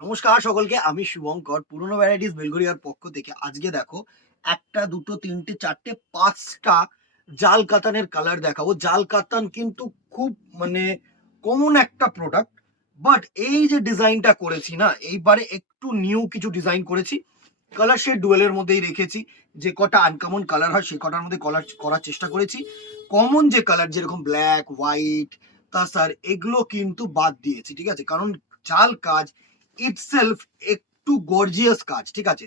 নমস্কার সকলকে, আমি শুভঙ্কর পুরনো ভ্যারাইটিস বেলঘরিয়ার পক্ষ থেকে। আজকে দেখো, একটা দুটো তিনটে চারটে পাঁচটা জাল কাতানের কালার দেখাবো। জাল কাতান কিন্তু খুব মানে কমন একটা প্রোডাক্ট, বাট এই যে ডিজাইনটা করেছি না, এইবারে একটু নিউ কিছু ডিজাইন করেছি। কালার শেড ডুয়েলের মধ্যেই রেখেছি। যে কটা আনকমন কালার হয় সেই কটার মধ্যে কালার করার চেষ্টা করেছি। কমন যে কালার যেরকম ব্ল্যাক, হোয়াইট, তাসার, এগুলো কিন্তু বাদ দিয়েছি, ঠিক আছে? কারণ জাল কাজ ইটসেলফ একটু গর্জিয়াস কাজ, ঠিক আছে?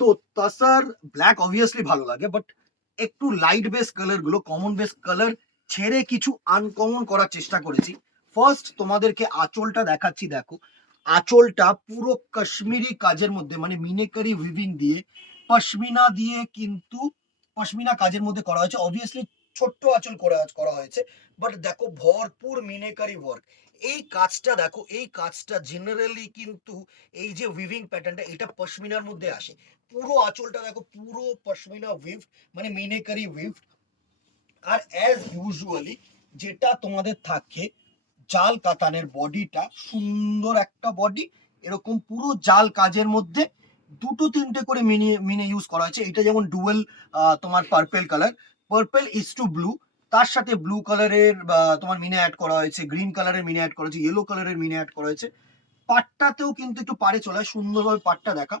তো তাসার ব্ল্যাক অবভিয়াসলি ভালো লাগে, বাট একটু লাইট বেস কালার গুলো, কমন বেস কালার ছেড়ে কিছু আনকমন করার চেষ্টা করেছি। ফার্স্ট তোমাদেরকে আঁচলটা দেখাচ্ছি, দেখো। আঁচলটা পুরো কাশ্মীরি কাজের মধ্যে, মানে মিনেকারি উইভিং দিয়ে, পশমিনা দিয়ে কিন্তু পশমিনা কাজের মধ্যে করা হয়েছে। অবভিয়াসলি ছোট্ট আঁচল করা হয়েছে, বাট দেখো ভরপুর মিনেকারি ওয়ার্ক। এই কাজটা দেখো, এই কাজটা জেনারেলি কিন্তু এই যে উইভিং প্যাটার্নটা, এটা পশমিনার মধ্যে আসে। পুরো আঁচলটা দেখো, পুরো পশমিনা উইভ, মানে মিনেকারি উইভ। আর অ্যাজ ইউজুয়ালি যেটা তোমাদের থাকে, জাল কাতানের বডিটা সুন্দর একটা বডি, এরকম পুরো জাল কাজের মধ্যে দুটো তিনটে করে মিনি মিনে ইউজ করা হয়েছে। এটা যেমন ডুয়েল, তোমার purple colour, purple is to blue, তার সাথে ব্লু কালারের তোমার মিনে অ্যাড করা হয়েছে, গ্রিন কালারের মিনে অ্যাড করা হয়েছে, ইয়েলো কালারের মিনে অ্যাড করা হয়েছে। পাটটাতেও কিন্তু একটু পাড়ে চলে হয়, সুন্দরভাবে পাটটা দেখা।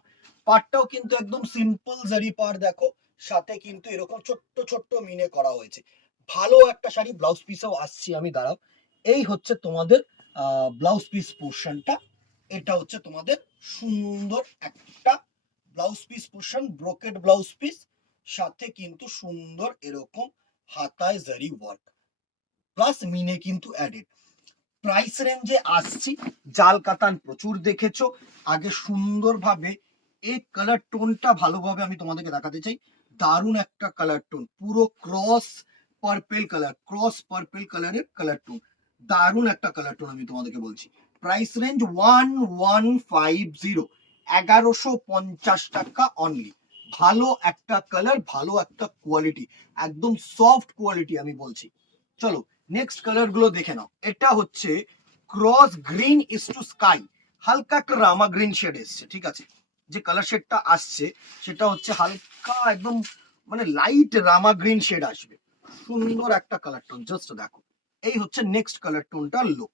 পাটটাও কিন্তু একদম সিম্পল জারি পাড় দেখো, সাথে কিন্তু এরকম ছোট্ট ছোট্ট মিনে করা হয়েছে। ভালো একটা শাড়ি। ব্লাউজ পিসেও আসছি আমি, দাঁড়াও। এই হচ্ছে তোমাদের ব্লাউজ পিস পোর্শনটা। এটা হচ্ছে তোমাদের সুন্দর একটা blouse piece portion, brocade blouse piece, সাথে কিন্তু সুন্দর এরকম হাতায় জারি ওয়ার্ক, প্লাস মিনে কিন্তু অ্যাডেড। প্রাইস রেঞ্জে আসছি। জাল কাতান প্রচুর দেখেছো আগে সুন্দরভাবে। এই কালার টোনটা ভালোভাবে আমি তোমাদেরকে দেখাতে চাই। দারুণ একটা কালার টোন, পুরো ক্রস পার্পেল কালারের কালার টোন। দারুণ একটা কালার টোন, আমি তোমাদেরকে বলছি। প্রাইস রেঞ্জ 1150, 1150 টাকা অনলি। ভালো একটা কালার, ভালো একটা কোয়ালিটি, একদম সফট কোয়ালিটি আমি বলছি। চলো নেক্সট কালার গুলো দেখে নাও। এটা হচ্ছে cross green is to sky, হালকা একটা রামা গ্রিন শেড এসছে, ঠিক আছে? যে কালার শেডটা আসছে সেটা হচ্ছে হালকা একদম মানে লাইট রামা গ্রিন শেড আসবে। সুন্দর একটা কালার টোন, জাস্ট দেখো। এই হচ্ছে next colour টোনটা, low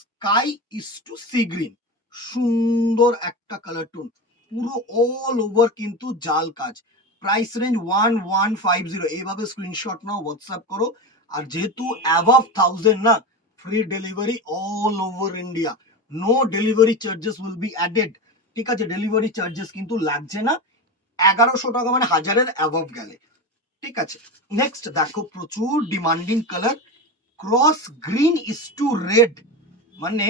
sky is to sea green. সুন্দর একটা কালার টোন, পুরো অল ওভার কিন্তু জাল কাজ। Price range 1150। এইভাবে স্ক্রিনশট নাও, হোয়াটসঅ্যাপ করো। আর যেহেতু অ্যাভাব 1000 না, free delivery all over India. No delivery charges will be added, ঠিক আছে? ডেলিভারি চার্জেস কিন্তু লাগছে না। 1100 টাকা মানে হাজারের অ্যাভাব গেলে, ঠিক আছে? নেক্সট দেখো, প্রচুর demanding colour, cross green is to red, মানে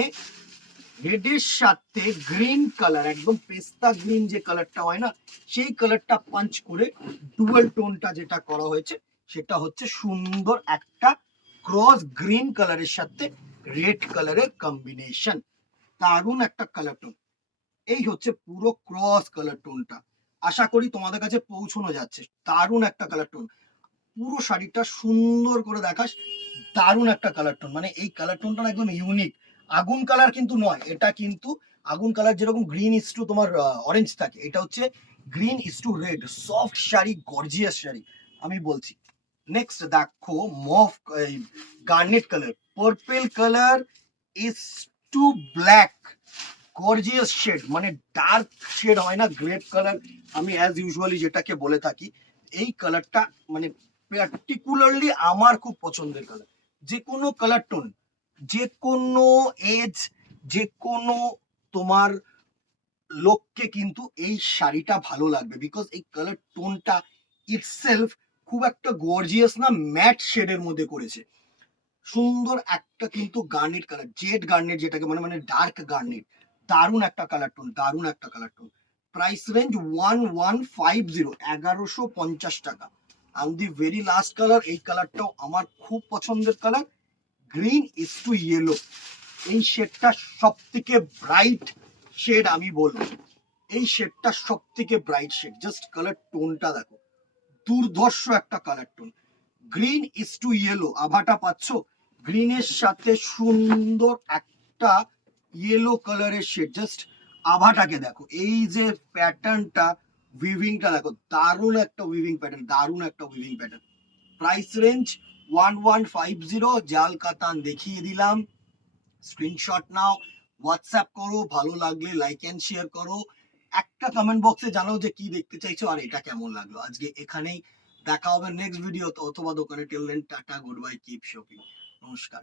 রেডের সাথে গ্রিন কালার, একদম পেস্তা গ্রিন যে কালারটা হয় না, সেই কালারটা পাঞ্চ করে ডুয়াল টোনটা যেটা করা হয়েছে, সেটা হচ্ছে সুন্দর একটা ক্রস গ্রিন কালারের সাথে রেড কালারের কম্বিনেশন। দারুণ একটা কালার টোন। এই হচ্ছে পুরো ক্রস কালার টোনটা। আশা করি তোমাদের কাছে পৌঁছানো যাচ্ছে। দারুণ একটা কালার টোন, পুরো শাড়িটা সুন্দর করে দেখাস। দারুণ একটা কালার টোন, মানে এই কালার টোনটা একদম ইউনিক। আগুন কালার কিন্তু নয় এটা, কিন্তু আগুন কালার যেরকম গ্রিন ইস টু তোমার অরেঞ্জ থাকে, এটা হচ্ছে green is to red. Soft sari, gorgeous sari আমি বলছি। নেক্সট দেখো, mauve garnet colour, purple colour is to black, gorgeous shade, মানে ডার্ক শেড হয় না, গ্রেপ কালার আমি অ্যাজ ইউজুয়ালি যেটাকে বলে থাকি। এই কালারটা মানে পার্টিকুলারলি আমার খুব পছন্দের কালার। যে কোনো কালার টোন, যে কোনো এজ, যে কোনো তোমার লোককে কিন্তু এই শাড়িটা ভালো লাগবে, বিকজ এই কালার টোনটা ইটসেলফ খুব একটা গর্জিয়াস না, ম্যাট শেডের মধ্যে করেছে। সুন্দর একটা কিন্তু গার্নেট কালার, জেড গার্নেট যেটাকে মানে মানে ডার্ক গার্নেট। দারুণ একটা কালার টোন, দারুণ একটা কালার টোন। প্রাইস রেঞ্জ 1150, 1150 টাকা। আর দি ভেরি লাস্ট কালার, এই কালারটাও আমার খুব পছন্দের colour, green is two yellow. এই শেডটা সব থেকে ব্রাইট শেড আমি বলবো। এই শেডটা সব থেকে ব্রাইট শেড, জাস্ট কালার টোনটা দেখো, দুর্ধর্ষ একটা colour tone. Green is two yellow, আভাটা পাচ্ছ? গ্রিনের সাথে সুন্দর একটা ইয়েলো কালারের শেড, জাস্ট আভাটাকে দেখো, এই যে প্যাটার্নটা, উইভিংটা দেখো, দারুণ একটা উইভিং প্যাটার্ন, দারুণ একটা উইভিং প্যাটার্ন। প্রাইস রেঞ্জ 1150, জাল কাতান দেখিয়ে দিলাম। স্ক্রিনশট নাও, হোয়াটসঅ্যাপ করো, ভালো লাগলে লাইক এন্ড শেয়ার করো, একটা কমেন্ট বক্সে জানাও যে কি দেখতে চাইছো আর এটা কেমন লাগলো। আজকে এখানেই, দেখা হবে নেক্সট ভিডিও অথবা দোকানে। Till then tata, good bye, keep shopping, নমস্কার।